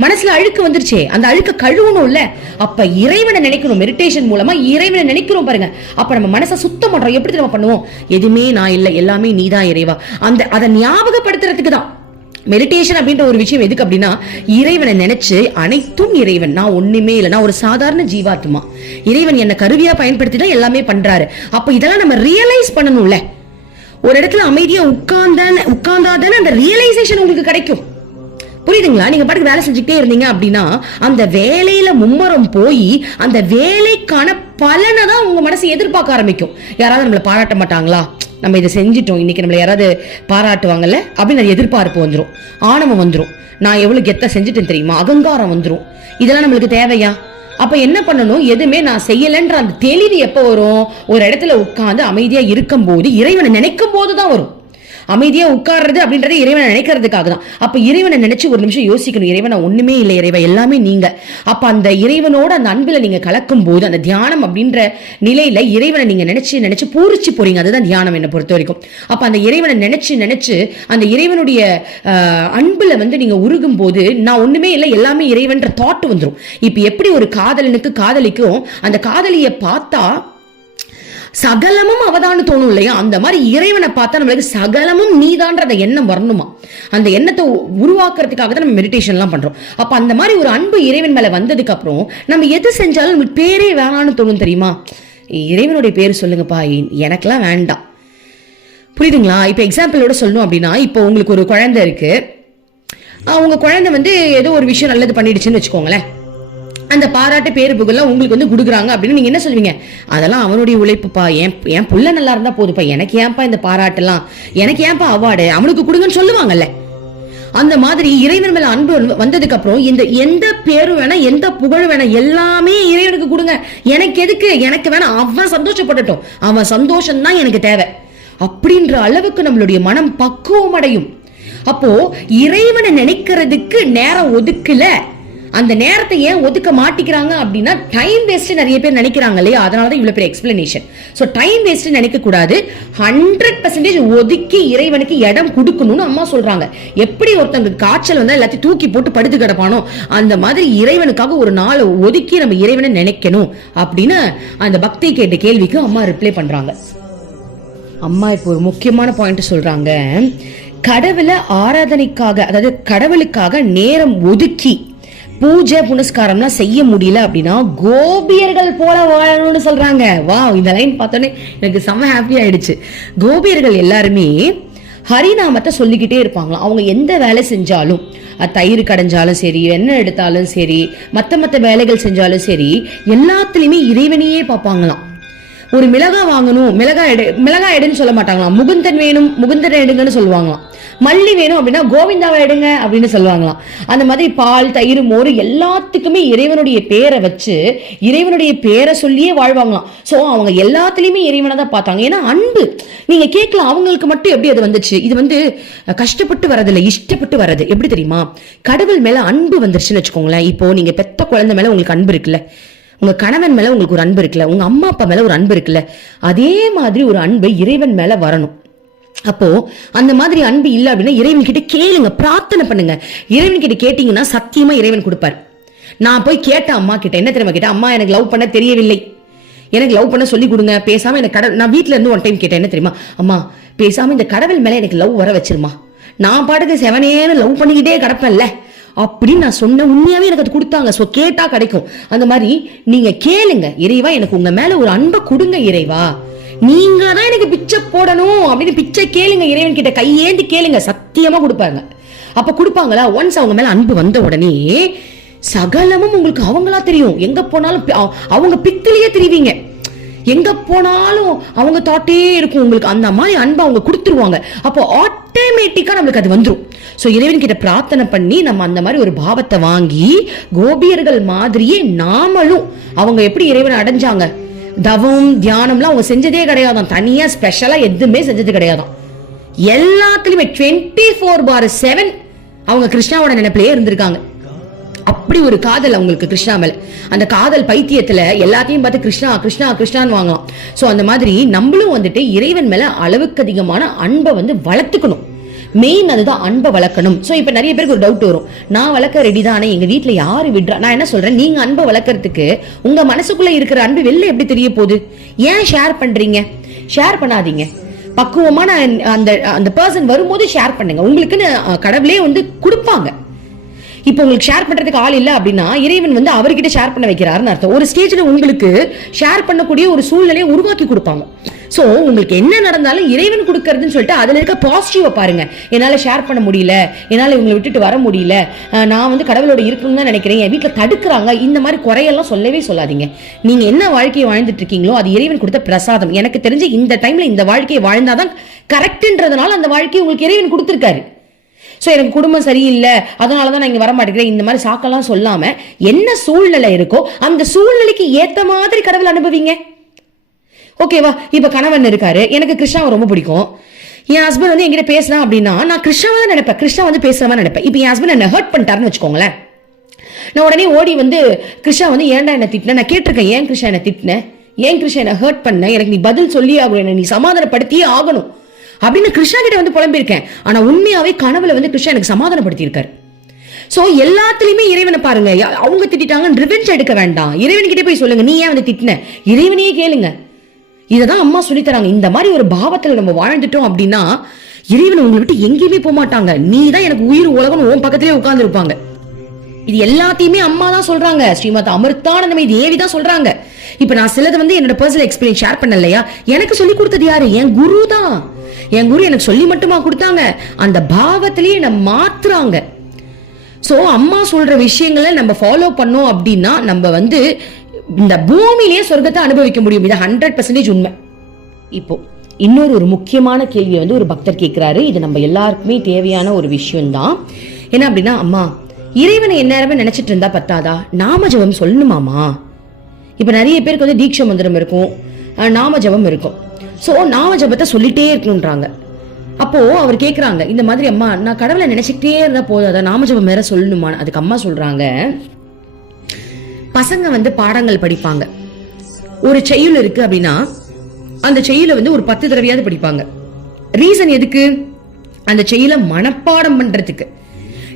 மனசுல அழுக்கு வந்துருச்சே. அந்த அழுக்க கழுவணும்ல அப்ப இறைவனை நினைக்கணும். மெடிடேஷன் மூலமா இறைவனை நினைக்கிறோம் பாருங்க. அப்ப நம்ம மனசை சுத்தம் பண்றோம். எப்படி நம்ம பண்ணுவோம்? எதுவுமே நான் இல்ல. எல்லாமே நீ தான் இறைவா. அந்த அதை ஞாபகப்படுத்துறதுக்கு தான். மெடிடேஷன் அப்படின்ற ஒரு விஷயம் எதுக்கு அப்படின்னா இறைவனை நினைச்சு அனைத்தும் இறைவன். நான் ஒண்ணுமே இல்லை. நான் ஒரு சாதாரண ஜீவாத்மா. இறைவன் என்ன கருவியா பயன்படுத்தி தான் எல்லாமே பண்றாரு. அப்ப இதெல்லாம் நம்ம ரியலைஸ் பண்ணணும்ல. ஒரு இடத்துல அமைதியா உட்கார்ந்தான உட்கார்ந்தாதானே அந்த ரியலைசேஷன் உங்களுக்கு கிடைக்கும். புரியுதுங்களா? நீங்க பாட்டுக்கு வேலை செஞ்சுக்கிட்டே இருந்தீங்க அப்படின்னா அந்த வேலையில மும்மரம் போய் அந்த வேலைக்கான பலனை தான் உங்க மனசு எதிர்பார்க்க ஆரம்பிக்கும். யாராவது நம்மளை பாராட்ட மாட்டாங்களா? நம்ம இதை செஞ்சிட்டோம். இன்னைக்கு நம்மளை யாராவது பாராட்டுவாங்கல்ல? அப்படின்னு அது எதிர்பார்ப்பு வந்துடும் ஆணவம் வந்துடும் நான் எவ்வளவு கெத்த செஞ்சுட்டேன் தெரியுமா? அகங்காரம் வந்துடும் இதெல்லாம் நம்மளுக்கு தேவையா? அப்ப என்ன பண்ணணும்? எதுவுமே நான் செய்யலைன்ற அந்த தெளிவு எப்போ வரும்? ஒரு இடத்துல உட்காந்து அமைதியா இருக்கும் போது இறைவனை நினைக்கும் போது தான் வரும். அமைதியாக உட்கார்றது அப்படின்றது இறைவனை நினைக்கிறதுக்காக தான். அப்போ இறைவனை நினைச்சு ஒரு நிமிஷம் யோசிக்கணும். இறைவனை ஒன்றுமே இல்லை இறைவன் எல்லாமே நீங்கள் அப்ப அந்த இறைவனோட அந்த அன்பில் நீங்க கலக்கும் போது அந்த தியானம் அப்படின்ற நிலையில இறைவனை நீங்கள் நினைச்சு நினைச்சு பூரிச்சு போறீங்க. அதுதான் தியானம் என்னை பொறுத்த வரைக்கும். அப்போ அந்த இறைவனை நினைச்சு நினைச்சு அந்த இறைவனுடைய ஆஹ், அன்புல வந்து நீங்க உருகும் போது நான் ஒண்ணுமே இல்லை எல்லாமே இறைவன்ற தாட் வந்துடும் இப்போ எப்படி ஒரு காதலனுக்கு காதலிக்கும் அந்த காதலியை பார்த்தா சகலமும் அவதான்னு தோணும் இல்லையா? அந்த மாதிரி இறைவனை பார்த்தா நம்மளுக்கு சகலமும் நீதான்ற அந்த எண்ணம் வரணுமா? அந்த எண்ணத்தை உருவாக்குறதுக்காக தான் நம்ம மெடிடேஷன்லாம் பண்றோம். அப்ப அந்த மாதிரி ஒரு அன்பு இறைவன் மேல வந்ததுக்கு அப்புறம் நம்ம எது செஞ்சாலும் நம்மளுக்கு பேரே வேணான்னு தோணும் தெரியுமா? இறைவனுடைய பேர் சொல்லுங்கப்பா. எனக்கெல்லாம் வேண்டாம். புரியுதுங்களா? இப்போ எக்ஸாம்பிளோட சொல்லணும் அப்படின்னா இப்போ உங்களுக்கு ஒரு குழந்தை இருக்கு. ஆஹ் உங்க குழந்தை வந்து ஏதோ ஒரு விஷயம் நல்லது பண்ணிடுச்சுன்னு வச்சுக்கோங்களேன். அந்த பாராட்டு பேரு புகழ்லாம் உங்களுக்கு வந்து கொடுக்குறாங்க அப்படின்னு நீங்கள் என்ன சொல்லுவீங்க அதெல்லாம் அவனுடைய உழைப்புப்பா. என் என் புள்ள நல்லா இருந்தால் போதுப்பா. எனக்கு ஏன்ப்பா இந்த பாராட்டுலாம் எனக்கு ஏன்ப்பா அவார்டு? அவனுக்கு கொடுங்கன்னு சொல்லுவாங்கல்ல. அந்த மாதிரி இறைவன் மேல அன்பு வந்ததுக்கு அப்புறம் இந்த எந்த பேரும் வேணா எந்த புகழும் வேணா எல்லாமே இறைவனுக்கு கொடுங்க. எனக்கு எதுக்கு? எனக்கு வேணா அவன் சந்தோஷப்படட்டும். அவன் சந்தோஷம் தான் எனக்கு தேவை. அப்படின்ற அளவுக்கு நம்மளுடைய மனம் பக்குவம் அடையும். அப்போ இறைவனை நினைக்கிறதுக்கு நேரம் ஒதுக்கல. அந்த நேரத்தை ஏன் ஒதுக்க மாட்டிக்கிறாங்க அப்படின்னா டைம் வேஸ்ட் நிறைய பேர் நினைக்கிறாங்க இல்லையா? அதனால தான் இவ்வளோ பெரிய எக்ஸ்பிளனேஷன் ஸோ டைம் வேஸ்ட் நினைக்க கூடாது. ஹண்ட்ரட் பர்சன்டேஜ் ஒதுக்கி இறைவனுக்கு இடம் கொடுக்கணும்னு அம்மா சொல்றாங்க. எப்படி ஒருத்தங்க காய்ச்சல் வந்தால் எல்லாத்தையும் தூக்கி போட்டு படுத்து கிடப்பானோ அந்த மாதிரி இறைவனுக்காக ஒரு நாளை ஒதுக்கி நம்ம இறைவனை நினைக்கணும் அப்படின்னு அந்த பக்தி கேட்ட கேள்விக்கு அம்மா ரிப்ளை பண்றாங்க. அம்மா இப்போ ஒரு முக்கியமான பாயிண்ட் சொல்றாங்க. கடவுளை ஆராதனைக்காக அதாவது கடவுளுக்காக நேரம் ஒதுக்கி பூஜை புனஸ்காரம்லாம் செய்ய முடியல அப்படின்னா கோபியர்கள் போல வாழணும்னு சொல்றாங்க. வா இந்த லைன் பார்த்தோன்னே எனக்கு செம்ம ஹாப்பி ஆயிடுச்சு. கோபியர்கள் எல்லாருமே ஹரிநாமத்தை சொல்லிக்கிட்டே இருப்பாங்களாம். அவங்க எந்த வேலை செஞ்சாலும் தயிர் கடைஞ்சாலும் சரி எண்ணெய் எடுத்தாலும் சரி மற்ற மற்ற வேலைகள் செஞ்சாலும் சரி எல்லாத்துலேயுமே இறைவனையே பார்ப்பாங்களாம். ஒரு மிளகா வாங்கணும் மிளகா எடு மிளகா எடுன்னு சொல்ல மாட்டாங்களாம். முகுந்தன் வேணும் முகுந்தன் எடுங்கன்னு சொல்லுவாங்களாம். மல்லி வேணும் அப்படின்னா கோவிந்தாவை எடுங்க அப்படின்னு சொல்லுவாங்களாம். அந்த மாதிரி பால் தயிர் மோர் எல்லாத்துக்குமே இறைவனுடைய பேரை வச்சு இறைவனுடைய பேரை சொல்லியே வாழ்வாங்களாம். ஸோ அவங்க எல்லாத்துலேயுமே இறைவனை தான் பார்த்தாங்க. ஏன்னா அன்பு. நீங்கள் கேட்கலாம் அவங்களுக்கு மட்டும் எப்படி அது வந்துச்சு? இது வந்து கஷ்டப்பட்டு வரதில்லை இஷ்டப்பட்டு வர்றது. எப்படி தெரியுமா? கடவுள் மேலே அன்பு வந்துருச்சுன்னு வச்சுக்கோங்களேன். இப்போ நீங்கள் பெத்த குழந்தை மேலே உங்களுக்கு அன்பு இருக்குல்ல. உங்க கணவன் மேல உங்களுக்கு ஒரு அன்பு இருக்குல்ல உங்க அம்மா அப்பா மேல ஒரு அன்பு இருக்குல்ல அதே மாதிரி ஒரு அன்பு இறைவன் மேல வரணும். அப்போ அந்த மாதிரி அன்பு இல்லை அப்படின்னா இறைவன் கிட்ட கேளுங்க பிரார்த்தனை பண்ணுங்க. இறைவன் கிட்ட கேட்டீங்கன்னா சத்தியமா இறைவன் கொடுப்பார். நான் போய் கேட்டேன் அம்மா கிட்ட என்ன தெரியுமா கேட்டேன்? அம்மா எனக்கு லவ் பண்ண தெரியவில்லை. எனக்கு லவ் பண்ண சொல்லி கொடுங்க. பேசாம எனக்கு கடவுள் நான் வீட்ல இருந்து ஒன் டைம் கேட்டேன் என்ன தெரியுமா? அம்மா பேசாம இந்த கடவுள் மேல எனக்கு லவ் வர வச்சிருமா? நான் பாட்டுக்கு செவனேன்னு லவ் பண்ணிக்கிட்டே கிடப்பேன்ல. அப்படின்னு நான் சொன்னேன் உண்மையாவே எனக்கு அது கொடுத்தாங்க. ஸோ கேட்டா கிடைக்கும். அந்த மாதிரி நீங்க கேளுங்க. இறைவா எனக்கு உங்க மேல ஒரு அன்பை கொடுங்க இறைவா. நீங்க தான் எனக்கு பிச்சை போடணும் அப்படின்னு பிச்சை கேளுங்க இறைவன் கிட்ட. கையேந்து கேளுங்க. சத்தியமா கொடுப்பாங்க. அப்ப கொடுப்பாங்களா? ஒன்ஸ் அவங்க மேல அன்பு வந்த உடனே சகலமும் உங்களுக்கு அவங்களா தெரியும். எங்க போனாலும் பி- அவங்க பித்திலேயே தெரிவிங்க. எங்க போனாலும் அவங்க தாட்டே இருக்கும். உங்களுக்கு அந்த மாதிரி அன்பை அவங்க கொடுத்துருவாங்க. அப்போ ஆட்டோமேட்டிக்காக நம்மளுக்கு அது வந்துடும் ஸோ இறைவன் கிட்ட பிரார்த்தனை பண்ணி நம்ம அந்த மாதிரி ஒரு பாவத்தை வாங்கி கோபியர்கள் மாதிரியே நாமளும் அவங்க எப்படி இறைவனை அடைஞ்சாங்க? தவம் தியானம்லாம் அவங்க செஞ்சதே கிடையாதாம் தனியாக ஸ்பெஷலாக எதுவுமே செஞ்சது கிடையாதான். எல்லாத்துலேயுமே டுவெண்ட்டி ஃபோர் பார் செவன் அவங்க கிருஷ்ணாவோட நினைப்பிலேயே இருந்திருக்காங்க. அப்படி ஒரு காதல் அவங்களுக்கு கிருஷ்ணா மேல அந்த காதல் பைத்தியத்துல எல்லாத்தையும் பார்த்து கிருஷ்ணா கிருஷ்ணா கிருஷ்ணான்னு வாங்கலாம். ஸோ அந்த மாதிரி நம்மளும் வந்துட்டு இறைவன் மேல அளவுக்கு அதிகமான அன்பை வந்து வளர்த்துக்கணும். மெயின் அதுதான் அன்பை வளர்க்கணும். ஸோ இப்போ நிறைய பேருக்கு ஒரு டவுட் வரும். நான் வளர்க்க ரெடி தான்? ஆனா எங்கள் வீட்டில் யார் விடுறா? நான் என்ன சொல்கிறேன் நீங்கள் அன்பை வளர்க்கறதுக்கு உங்கள் மனசுக்குள்ளே இருக்கிற அன்பு வெளில எப்படி தெரிய போகுது? ஏன் ஷேர் பண்ணுறீங்க ஷேர் பண்ணாதீங்க. பக்குவமான அந்த அந்த பர்சன் வரும்போது ஷேர் பண்ணுங்க. உங்களுக்குன்னு கடவுளே வந்து கொடுப்பாங்க. இப்போ உங்களுக்கு ஷேர் பண்றதுக்கு ஆள் இல்லை அப்படின்னா இறைவன் வந்து அவர்கிட்ட ஷேர் பண்ண வைக்கிறாருன்னு அர்த்தம். ஒரு ஸ்டேஜ்ல உங்களுக்கு ஷேர் பண்ணக்கூடிய ஒரு சூழ்நிலையை உருவாக்கி கொடுப்பாங்க. ஸோ உங்களுக்கு என்ன நடந்தாலும் இறைவன் கொடுக்கறதுன்னு சொல்லிட்டு அதில் இருக்க பாசிட்டிவை பாருங்க. என்னால் ஷேர் பண்ண முடியல. என்னால் இவங்களை விட்டுட்டு வர முடியல. நான் வந்து கடவுளோட இருக்கணும்னு தான் நினைக்கிறேன். என் வீட்டில் தடுக்கிறாங்க. இந்த மாதிரி குறையெல்லாம் சொல்லவே சொல்லாதீங்க. நீங்கள் என்ன வாழ்க்கையை வாழ்ந்துட்டு இருக்கீங்களோ அது இறைவன் கொடுத்த பிரசாதம். எனக்கு தெரிஞ்சு இந்த டைம்ல இந்த வாழ்க்கையை வாழ்ந்தாதான் கரெக்டுன்றதுனால அந்த வாழ்க்கையை உங்களுக்கு இறைவன் கொடுத்துருக்காரு. ஸோ எனக்கு குடும்பம் சரியில்லை அதனால தான் நான் இங்கே வர மாட்டேங்கிறேன் இந்த மாதிரி சாக்கெல்லாம் சொல்லாமல் என்ன சூழ்நிலை இருக்கோ அந்த சூழ்நிலைக்கு ஏற்ற மாதிரி கடவுள் அனுபவிங்க ஓகேவா இப்போ கணவன் இருக்காரு. எனக்கு கிருஷ்ணாவை ரொம்ப பிடிக்கும். என் ஹஸ்பண்ட் வந்து என்கிட்ட பேசுனா அப்படின்னா நான் கிருஷ்ணாவை தான் நினைப்பேன். கிருஷ்ணா வந்து பேசுகிற மாதிரி நினைப்பேன். இப்போ என் ஹஸ்பண்ட் என்ன ஹர்ட் பண்ணிட்டாருன்னு வச்சுக்கோங்களேன். நான் உடனே ஓடி வந்து கிருஷ்ணா வந்து ஏன்டா என்னை திட்டினேன் நான் கேட்டிருக்கேன் ஏன் கிருஷ்ணா என்னை திட்டின? ஏன் கிருஷ்ணா என்னை ஹர்ட் பண்ண? எனக்கு நீ பதில் சொல்லி ஆகணும். என்னை நீ சமாதானப்படுத்தியே ஆகணும். அப்படின்னு கிருஷ்ணா கிட்ட வந்து புலம்பியிருக்கேன். ஆனா உண்மையாவே கனவுல வந்து கிருஷ்ணா எனக்கு சமாதானப்படுத்தியிருக்காரு. சோ எல்லாத்துலயுமே இறைவனை பாருங்க. யா- அவங்க திட்டாங்கன்னு ரிவெஞ்ச் எடுக்க வேண்டாம். இறைவன்கிட்டே போய் சொல்லுங்க நீ ஏன் வந்து திட்டின? இறைவனையே கேளுங்க. இததான் அம்மா சொல்லித்தராங்க இந்த மாதிரி ஒரு பாவத்துல நம்ம வாழ்ந்துட்டோம் அப்படின்னா இறைவன் உங்களை விட்டு எங்கேயுமே போக மாட்டாங்க. நீ தான் எனக்கு உயிர் உலகம் உன் பக்கத்திலே உட்கார்ந்து இருப்பாங்க இது எல்லாத்தையுமே அம்மா தான் சொல்றாங்க. ஸ்ரீமத் அமிர்தானந்தமை தேவி தான் சொல்றாங்க. இப்ப நான் சிலது வந்து என்னோட பர்சனல் எக்ஸ்பீரியன்ஸ் ஷேர் பண்ண இல்லையா எனக்கு சொல்லி கொடுத்தது யாரு? என் குரு தான். என் குரு எனக்கு சொல்லி மட்டுமா கொடுத்தாங்க. அந்த பாவத்திலேயே என்ன மாத்துறாங்க. ஸோ அம்மா சொல்ற விஷயங்களை நம்ம ஃபாலோ பண்ணோம் அப்படின்னா நம்ம வந்து இந்த பூமியிலேயே சொர்க்கத்தை அனுபவிக்க முடியும். இது ஹண்ட்ரட் பர்சன்டேஜ் உண்மை. இப்போ இன்னொரு ஒரு முக்கியமான கேள்வியை வந்து ஒரு பக்தர் கேட்குறாரு. இது நம்ம எல்லாருக்குமே தேவையான ஒரு விஷயம் தான் என்ன அப்படின்னா அம்மா இறைவனை எந்நேரமே நினைச்சிட்டு இருந்தா பத்தாதா? நாம ஜெபம் சொல்லணுமாமா இப்போ நிறைய பேருக்கு வந்து தீட்ச மந்திரம் இருக்கும். நாம ஜெபம் இருக்கும். ஸோ நாம ஜபத்தை சொல்லிட்டே இருக்கணுன்றாங்க அப்போ அவர் கேட்குறாங்க இந்த மாதிரி அம்மா நான் கடவுளை நினைச்சிக்கிட்டே இருந்தா போதும் நாம நாமஜபம் வேற சொல்லணுமா அதுக்கு அம்மா சொல்றாங்க பசங்க வந்து பாடங்கள் படிப்பாங்க. ஒரு செயல் இருக்கு அப்படின்னா அந்த செயலை வந்து ஒரு பத்து தடவையாவது படிப்பாங்க. ரீசன் எதுக்கு? அந்த செயலை மனப்பாடம் பண்றதுக்கு.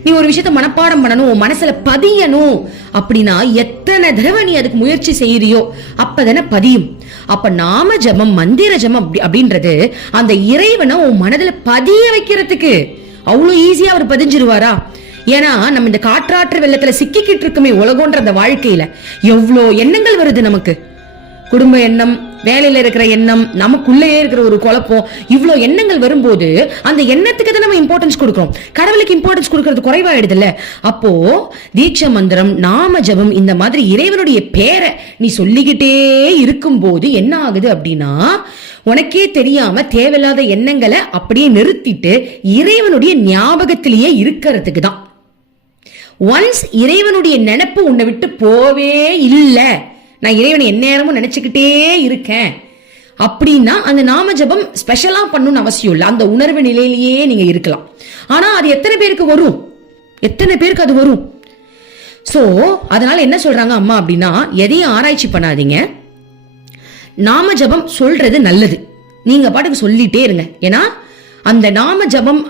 நீ ஒரு விஷயத்த மனப்பாடம் பண்ணணும் உன் மனசுல பதியணும் அப்படின்னா எத்தனை தடவை நீ அதுக்கு முயற்சி செய்யறியோ அப்பதானே பதியும். அப்ப நாம ஜபம் மந்திர ஜபம் அப்படி அப்படின்றது அந்த இறைவனை உன் மனதுல பதிய வைக்கிறதுக்கு அவ்வளவு ஈஸியா அவர் பதிஞ்சிருவாரா? ஏன்னா நம்ம இந்த காற்றாற்று வெள்ளத்துல சிக்கிக்கிட்டு இருக்குமே உலகம்ன்ற அந்த வாழ்க்கையில எவ்வளோ எண்ணங்கள் வருது நமக்கு. குடும்ப எண்ணம் வேலையில இருக்கிற எண்ணம் நமக்குள்ளேயே இருக்கிற ஒரு குழப்பம் இவ்வளோ எண்ணங்கள் வரும்போது அந்த எண்ணத்துக்கு தான் நம்ம இம்பார்ட்டன்ஸ் கொடுக்குறோம். கடவுளுக்கு இம்பார்ட்டன்ஸ் கொடுக்கறது குறைவாயிடுதுல்ல. அப்போ தீட்ச மந்திரம் நாம ஜபம் இந்த மாதிரி இறைவனுடைய பேரை நீ சொல்லிக்கிட்டே இருக்கும்போது என்ன ஆகுது அப்படின்னா உனக்கே தெரியாம தேவையில்லாத எண்ணங்களை அப்படியே நிறுத்திட்டு இறைவனுடைய ஞாபகத்திலேயே இருக்கிறதுக்கு தான். ஒன்ஸ் இறைவனுடைய நினப்பு உன்னை விட்டு போவே இல்லை நான் இறைவனை எந்நேரமும் நினைச்சுக்கிட்டே இருக்கேன். அப்படின்னா அந்த நாம ஜபம் ஸ்பெஷலாக பண்ணணும்னு அவசியம் இல்லை. அந்த உணர்வு நிலையிலேயே நீங்கள் இருக்கலாம். ஆனால் அது எத்தனை பேருக்கு வரும்? எத்தனை பேருக்கு அது வரும்? ஸோ அதனால என்ன சொல்றாங்க அம்மா அப்படின்னா எதையும் ஆராய்ச்சி பண்ணாதீங்க. நாம ஜபம் சொல்றது நல்லது. நீங்க பாட்டுக்கு சொல்லிட்டே இருங்க. ஏன்னா அந்த நாம ஜெபம்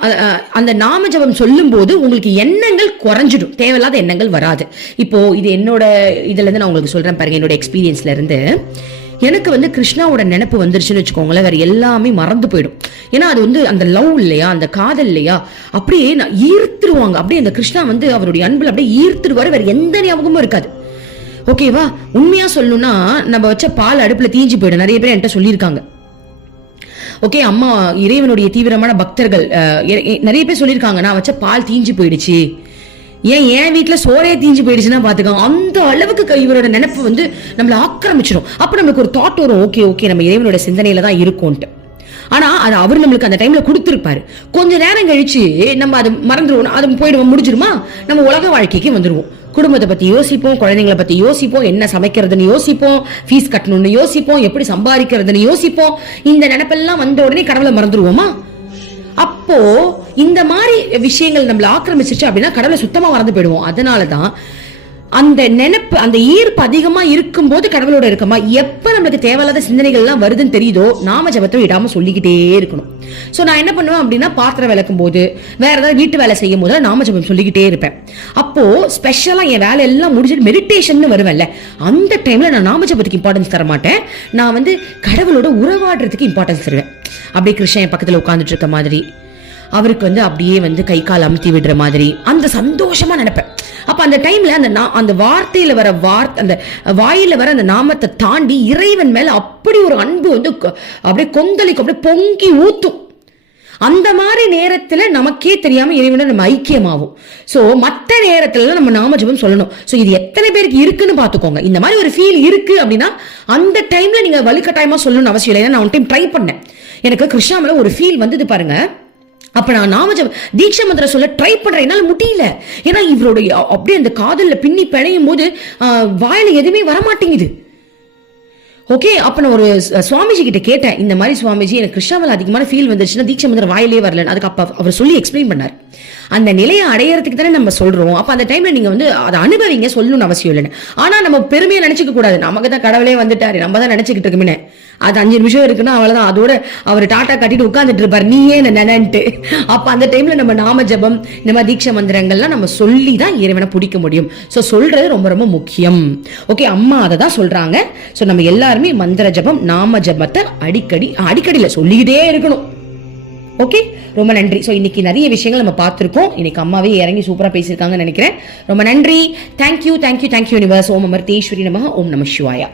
அந்த நாம ஜெபம் சொல்லும்போது உங்களுக்கு எண்ணங்கள் குறைஞ்சிடும். தேவையில்லாத எண்ணங்கள் வராது. இப்போ இது என்னோட இதுல இருந்து நான் உங்களுக்கு சொல்றேன் பாருங்க என்னோட எக்ஸ்பீரியன்ஸ்ல இருந்து. எனக்கு வந்து கிருஷ்ணாவோட நினைப்பு வந்துருச்சுன்னு வச்சுக்கோங்களேன் வேற எல்லாமே மறந்து போயிடும். ஏன்னா அது வந்து அந்த லவ் இல்லையா அந்த காதல் இல்லையா அப்படியே நான் ஈர்த்துருவாங்க. அப்படியே அந்த கிருஷ்ணா வந்து அவருடைய அன்புல அப்படியே ஈர்த்துருவாரு வேற எந்த ஞாபகமும் இருக்காது. ஓகேவா உண்மையா சொல்லணும்னா நம்ம வச்ச பால் அடுப்புல தீஞ்சு போயிடும். நிறைய பேர் என்கிட்ட சொல்லியிருக்காங்க. ஓகே அம்மா இறைவனுடைய தீவிரமான பக்தர்கள் நிறைய பேர் சொல்லியிருக்காங்க நான் வச்ச பால் தீஞ்சு போயிடுச்சு. ஏன் என் வீட்டில் சோறே தீஞ்சு போயிடுச்சுன்னா பார்த்துக்கோங்க அந்த அளவுக்கு இவரோட நினைப்பு வந்து நம்மள ஆக்கிரமிச்சிடும் அப்போ நம்மளுக்கு ஒரு தாட் வரும் ஓகே ஓகே நம்ம இறைவனோட சிந்தனையில தான் இருக்கோன்ட்டு. ஆனா அது அவர் நம்மளுக்கு அந்த டைம்ல கொடுத்துருப்பாரு. கொஞ்ச நேரம் கழிச்சு நம்ம அது மறந்துடுவோம் அது போயிடுவோம் முடிஞ்சிருமா? நம்ம உலக வாழ்க்கைக்கு வந்துருவோம். குடும்பத்தை பத்தி யோசிப்போம் குழந்தைங்களை பத்தி யோசிப்போம் என்ன சமைக்கிறதுன்னு யோசிப்போம் ஃபீஸ் கட்டணும்னு யோசிப்போம் எப்படி சம்பாதிக்கிறதுன்னு யோசிப்போம். இந்த நினைப்பெல்லாம் வந்த உடனே கடவுளை மறந்துடுவோமா அப்போ இந்த மாதிரி விஷயங்கள் நம்மள ஆக்கிரமிச்சிச்சு அப்படின்னா கடவுளை சுத்தமா மறந்து போயிடுவோம். அதனாலதான் அந்த நினைப்பு அந்த ஈர்ப்பு அதிகமா இருக்கும்போது கடவுளோட இருக்கமா? எப்ப நம்மளுக்கு தேவையில்லாத சிந்தனைகள் எல்லாம் வருதுன்னு தெரியுதோ நாம ஜபத்தை விடாம சொல்லிக்கிட்டே இருக்கணும். சோ நான் என்ன பண்ணுவேன் அப்படின்னா பாத்திரம் விளக்கும் போது வேற ஏதாவது வீட்டு வேலை செய்யும் போது நாம ஜபம் சொல்லிக்கிட்டே இருப்பேன். அப்போ ஸ்பெஷலா என் வேலை எல்லாம் முடிஞ்சிட்டு மெடிடேஷன் வருவேன்ல அந்த டைம்ல நான் நாம ஜபத்துக்கு இம்பார்ட்டன்ஸ் தர மாட்டேன் நான் வந்து கடவுளோட உறவாடுறதுக்கு இம்பார்ட்டன்ஸ் தருவேன். அப்படியே கிருஷ்ணன் என் பக்கத்துல உட்காந்துட்டு இருக்க மாதிரி. அவருக்கு வந்து அப்படியே வந்து கை கால் அமுத்தி விடுற மாதிரி. அந்த சந்தோஷமா நினைப்பேன். அப்ப அந்த டைம்ல அந்த நா- அந்த வார்த்தையில வர வார்த்தை அந்த வாயில வர அந்த நாமத்தை தாண்டி இறைவன் மேல அப்படி ஒரு அன்பு வந்து அப்படியே கொந்தளிக்கும் அப்படியே பொங்கி ஊத்தும். அந்த மாதிரி நேரத்துல நமக்கே தெரியாம இறைவனை நம்ம ஐக்கியமாகும் சோ மற்ற நேரத்துல நம்ம நாம ஜெபம் சொல்லணும். சோ இது எத்தனை பேருக்கு இருக்குன்னு பாத்துக்கோங்க இந்த மாதிரி ஒரு ஃபீல் இருக்கு அப்படின்னா அந்த டைம்ல நீங்க வலுக்கட்டாயமா சொல்லணும்னு அவசியம் இல்லை. ஏன்னா நான் ஒன் டைம் ட்ரை பண்ணேன். எனக்கு கிருஷ்ணாமில் ஒரு ஃபீல் வந்தது பாருங்க. அப்ப நான் நாமஜம் தீட்சை மந்திரம் சொல்ல ட்ரை பண்றேன். என்னால முடியல. ஏன்னா இவருடைய அப்படியே அந்த காதல்ல பின்னி பிணையும் போது வாயில எதுவுமே வரமாட்டேங்குது. ஓகே அப்ப நான் ஒரு சுவாமிஜி கிட்ட கேட்டேன். இந்த மாதிரி சுவாமிஜி எனக்கு கிருஷ்ணாவில் அதிகமான ஃபீல் வந்துருச்சுன்னா தீட்சை மந்திரம் வாயிலே வரல அதுக்கு அப்போ அவர் சொல்லி எக்ஸ்பிளைன் பண்ணார். அந்த நிலையை அடையறதுக்கு தானே நம்ம சொல்றோம். அப்ப அந்த டைம்ல நீங்க வந்து அதை அனுபவிங்க சொல்லணும்னு அவசியம் இல்லைன்னு. ஆனா நம்ம பெருமையை நினைச்சுக்க கூடாது. நமக்கு தான் கடவுளே வந்துட்டாரு. நம்ம தான் நினைச்சுக்கிட்டு இருக்கோமே அது அஞ்சு நிமிஷம் இருக்குன்னா அவ்வளோதான் அதோட அவர் டாட்டா கட்டிட்டு உட்காந்துட்டு இருப்பார். நீயே என்ன நினைன்ட்டு. அப்போ அந்த டைம்ல நம்ம நாம ஜபம் இந்த மாதிரி தீட்ச மந்திரங்கள்லாம் நம்ம சொல்லி தான் இறைவனை பிடிக்க முடியும். ஸோ சொல்றது ரொம்ப ரொம்ப முக்கியம். ஓகே அம்மா அதை தான் சொல்றாங்க. ஸோ நம்ம எல்லாருமே மந்திர ஜபம் நாம ஜபத்தை அடிக்கடி அடிக்கடியில் சொல்லிக்கிட்டே இருக்கணும். ஓகே ரொம்ப நன்றி. ஸோ இன்னைக்கு நிறைய விஷயங்கள் நம்ம பார்த்துருக்கோம். இன்னைக்கு அம்மாவே இறங்கி சூப்பராக பேசியிருக்காங்கன்னு நினைக்கிறேன். ரொம்ப நன்றி. Thank you thank you thank you universe Om Amarteshwari நமக. ஓம் நம சிவாயா.